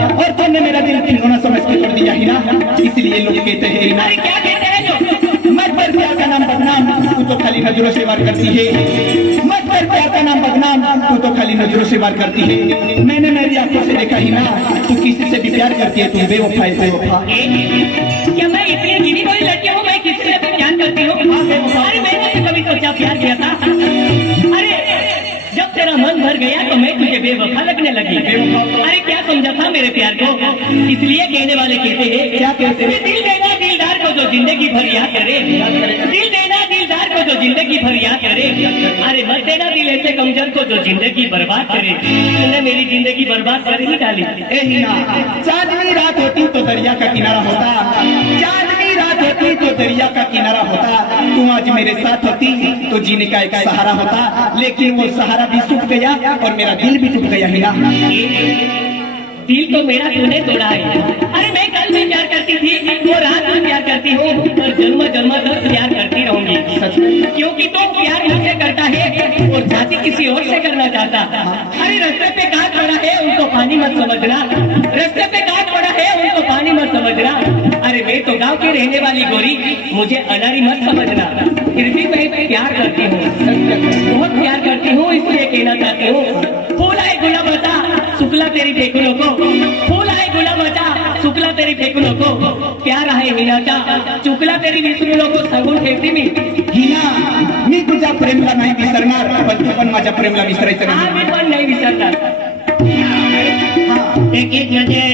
और तुमने मेरा दिल खिलौना समझ के तोड़ दिया हिना। इसलिए लोग कहते हैं हिना, अरे क्या कहते हैं जो? मत पर प्यार का नाम बदनाम, तू तो खाली नजरों से वार करती है। मत पर प्यार का नाम बदनाम, तू तो खाली नजरों से वार करती है। मैंने मेरी आंखों से देखा हिना, तू किसी से भी प्यार करती है, तू बेवफा है बेवफा। क्या मैं इतनी गिरी हुई लड़की हूँ, मैं किसी से भी प्यार करती हूँ? अरे मैंने तो कभी सोचा प्यार किया था। अरे जब तेरा मन भर गया तो मैं तुझे बेवफा लगने लगी। अरे क्या समझा था मेरे प्यार को? इसलिए कहने वाले कहते हैं, क्या कहते हैं? दिल देना दिलदार को जो जिंदगी भर याद करे, दिल देना दिलदार को जो जिंदगी भर याद करे। अरे मत देना दिल ऐसे कमजोर को जो जिंदगी बर्बाद करे। तूने मेरी जिंदगी बर्बाद कर ही डाली। ए हिना, चांदनी रात होती तो दरिया का किनारा होता, चांदनी रात होती तो दरिया का किनारा होता। तू आज मेरे साथ होती तो जीने का एक सहारा होता, लेकिन वो सहारा भी सूख गया और मेरा दिल भी टूट गया हिना। दिल तो मेरा तूने तोड़ा है। अरे मैं कल भी प्यार करती थी, वो रात भी प्यार करती हूँ और जन्म जन्म तक प्यार करती रहूंगी। सच में? क्योंकि तो प्यार मुझसे करता है और जाति किसी और से करना चाहता। अरे रास्ते पे काट पड़ा है उनको पानी मत समझना, रास्ते पे काट पड़ा है उनको पानी मत समझना। अरे मैं तो गाँव की रहने वाली गोरी, मुझे अनारी मत समझना। फिर भी मैं प्यार करती हूँ, बहुत प्यार करती हूँ। इसलिए कहना चाहती हूँ, फूल आए गुलाब बचा शुक्ला तेरी फेकुलों को, फूल आए गुलाब बचा शुक्ला तेरी फेकुलों को। प्यार आहे हिनाचा चुकला तेरी विसरूलों को सांगून ठेवते मी. हिना, मी तुझ्या प्रेमला नाही विसरणार, पण तू पण माझ्या प्रेमला विसरायचं नाही. आम्ही पण नाही विसरणार. एक एक म्हणजे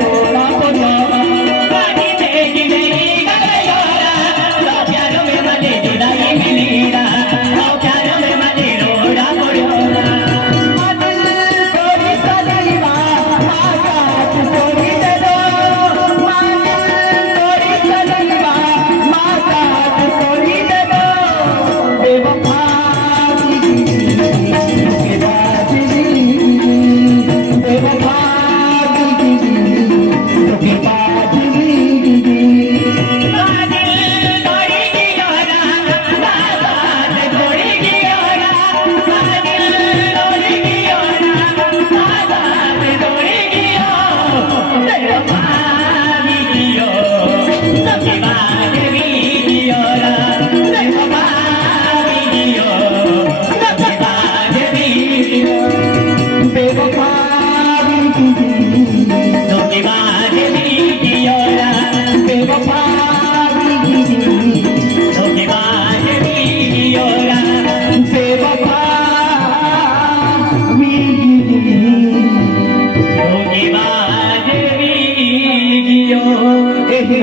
रोड़ा पोड़ा पानी में गिरेगी गयोरा तो प्यारो में मले जुदाई मिलीरा तो प्यारो में मले रोड़ा पोड़ा थोड़ी सलीवा आकाश थोड़ी दे दो थोड़ी सलीवा आकाश थोड़ी दे दो बेवफा बेवफा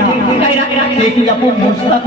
देखिए आप मुस्तक